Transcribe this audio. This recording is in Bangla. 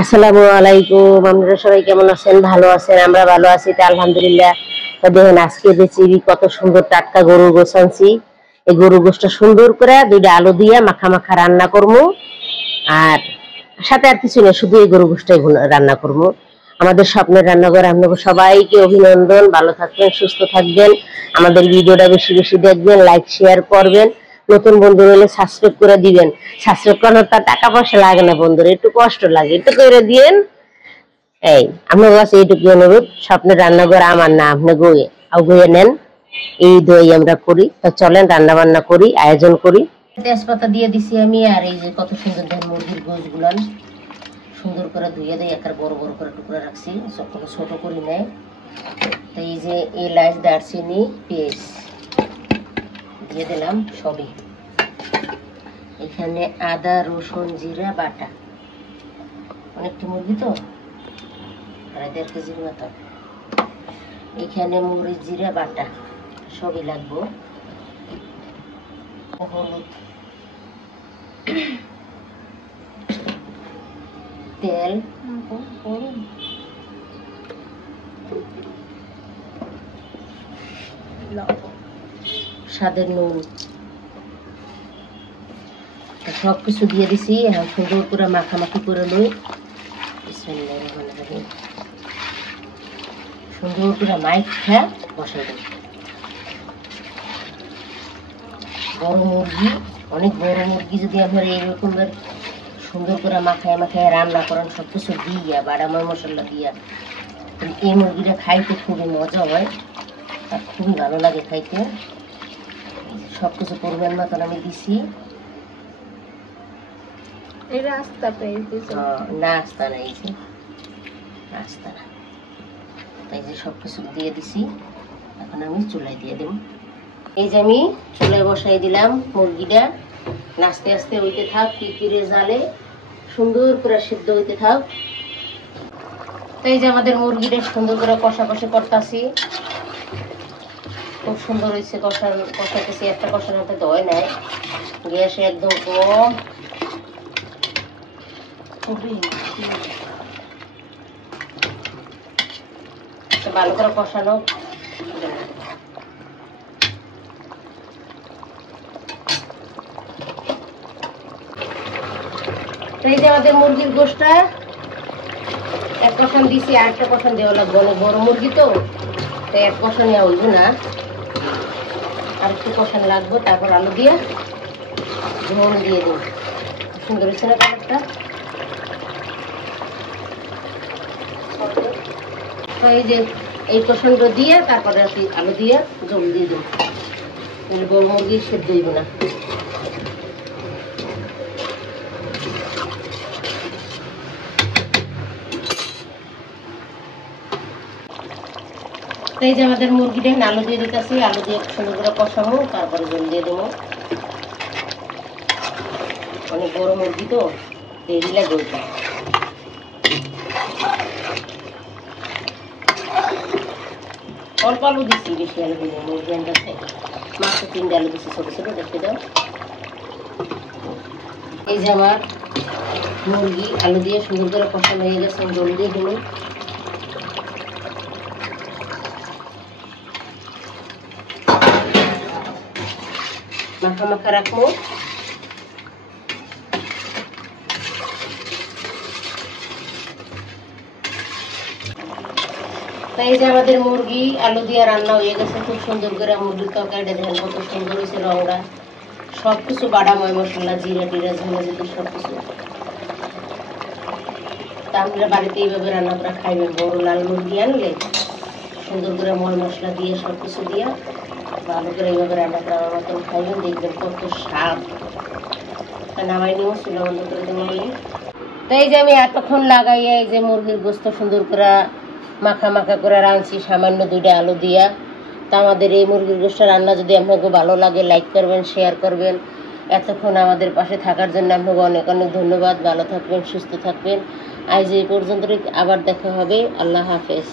আসসালামু আলাইকুম। আপনারা সবাই কেমন আছেন? ভালো আছেন? আমরা ভালো আছি তো আলহামদুলিল্লাহ। তো দেখেন আজকে রেসিপি কত সুন্দর টাটকা গরুর গোশ আনছি। এই গরুর গোশটা সুন্দর করে দুইটা আলু দিয়ে মাখা মাখা রান্না করবো। আর সাথে আর কিছু নেই, শুধু এই গরুর গোশটাই রান্না করবো। আমাদের স্বপ্নের রান্নাঘর। আপনাদের সবাইকে অভিনন্দন। ভালো থাকবেন, সুস্থ থাকবেন। আমাদের ভিডিওটা বেশি বেশি দেখবেন, লাইক শেয়ার করবেন। নতুন বন্ধু হলে সাবস্ক্রাইব করে দিবেন। সাবস্ক্রাইব করার তার টাকা পয়সা লাগে না বন্ধুরা, একটু কষ্ট লাগে, একটু করে দিয়েন। এই আপনার কাছে এইটুকু অনুরোধ, স্বপ্নের রান্নাঘর আমার না, আপনি গইয়ে গইয়ে নেন। এই দই আমরা করি, তো চলেন রান্না বান্না করি, আয়োজন করি। তেজপাতা দিয়ে দিছি আমি। আর এই যে কত সুন্দর দেন মুরগির গোশ গুলান সুন্দর করে ধুয়ে দিয়ে একার বড় বড় করে টুকরা রাখছি, সবকটা ছোট করি নেয়। তো এই যে এলাচ, দারচিনি, পেঁয়াজ দিয়ে দিলাম সবই। এখানে আদা, রসুন, জিরা বাটা, অনেকটি মুরগি তো প্রায় 1.5 কেজির মতো। এখানে মরিচ, জিরা বাটা সবই লাগবো। হলুদ, তেল, স্বাদের নুন, সবকিছু দিয়ে দিছি। এখন সুন্দর করে মাখামাখি করে লই। সুন্দর করে মাইখা বসাই দেব। বড় মুরগি, অনেক বড় মুরগি যদি আপনার এইরকম সুন্দর করে মাখায় মাখায় রান্না করেন সবকিছু দিয়া, বাটা মশলা দিয়া, এই মুরগিটা খাইতে খুবই মজা হয় আর খুবই ভালো লাগে খাইতে। সবকিছু পরিমাণ মতন আমি দিছি। নাস্তা না, এই যে নাস্তা না, তাই যে সবকিছু দিয়ে দিছি। এখন আমি চুলায় দিয়ে দেব। এই যে আমি চুলায় বসাই দিলাম মুরগিটা, নাচতে আস্তে হইতে থাক, পিপিরে জালে সুন্দর করে সিদ্ধ হইতে থাক। এই যে আমাদের মুরগিটা সুন্দর করে কষাকষি করতেছি, খুব সুন্দর হয়েছে। কষাইতেছি, একটা কষার মধ্যে দই নাই, গ্যাসে একদম কম। ভালো করে কষানো। এই যে আমাদের মুরগির গোশটা এক কষান দিছি, আর একটা কষান দেওয়া লাগবে, অনেক বড় মুরগি তো, তাই এক কষান নেওয়া হইব না, আর একটু কষান লাগবে। তারপর আলু দিয়ে ঝোল দিয়ে দিই। সুন্দর হচ্ছে না কালারটা? এই যে এই কষানটা দিয়ে তারপরে আলু দিয়ে ঝোল দিয়ে দিই, তাহলে বড় মুরগি সেদ্ধ হইব না। এই যে আমাদের মুরগিটা আলু দিয়ে দিতেছি, আলু দিয়ে সুন্দর করে কষাবো, তারপরে জল দিয়ে দেবো। অনেক বড় মুরগি তো দেরি লাগে ওইটা। অল্প আলু দিচ্ছি, বেশি আলু দিলে মুরগি আনতে মাত্র 3টা আলু দিচ্ছি, ছোট ছোট, দেখতে দাও। এই যে আমার মুরগি আলু দিয়ে সুন্দর করে কষানো হয়ে গেছে, জল দিয়ে দেবো। মাখা মাখা রাখবো। তাই যে আমাদের মুরগি আলু দিয়ে রান্না হয়ে গেছে, খুব সুন্দর করে। মুরগির তরকারিটা দেখেন কত সুন্দর হয়েছে, রংটা সবকিছু বাটা মশলা, জিরা টিরা, ঝোলা যেতে সবকিছু। তা আপনারা বাড়িতে এইভাবে রান্না করে খাইবেন। বড় লাল মুরগি আনলে সুন্দর করে মশলা দিয়ে সবকিছু দিয়ে ভালো করে এইভাবে রান্না করে আমার মতন খাইবেন, দেখবেন কত স্বাদ। তা নামাই নিও, চুলা বন্ধ করে দেবো। তো এই যে আমি এতক্ষণ লাগাইয়া এই যে মুরগির গোস্ত সুন্দর করে মাখা মাখা করে রাঁধছি, সামান্য 2টা আলু দিয়া। তা আমাদের এই মুরগির গোশটা রান্না যদি আপনাকে ভালো লাগে, লাইক করবেন, শেয়ার করবেন। এতক্ষণ আমাদের পাশে থাকার জন্য আপনাকে অনেক অনেক ধন্যবাদ। ভালো থাকবেন, সুস্থ থাকবেন। আজ এই পর্যন্ত, আবার দেখা হবে। আল্লাহ হাফেজ।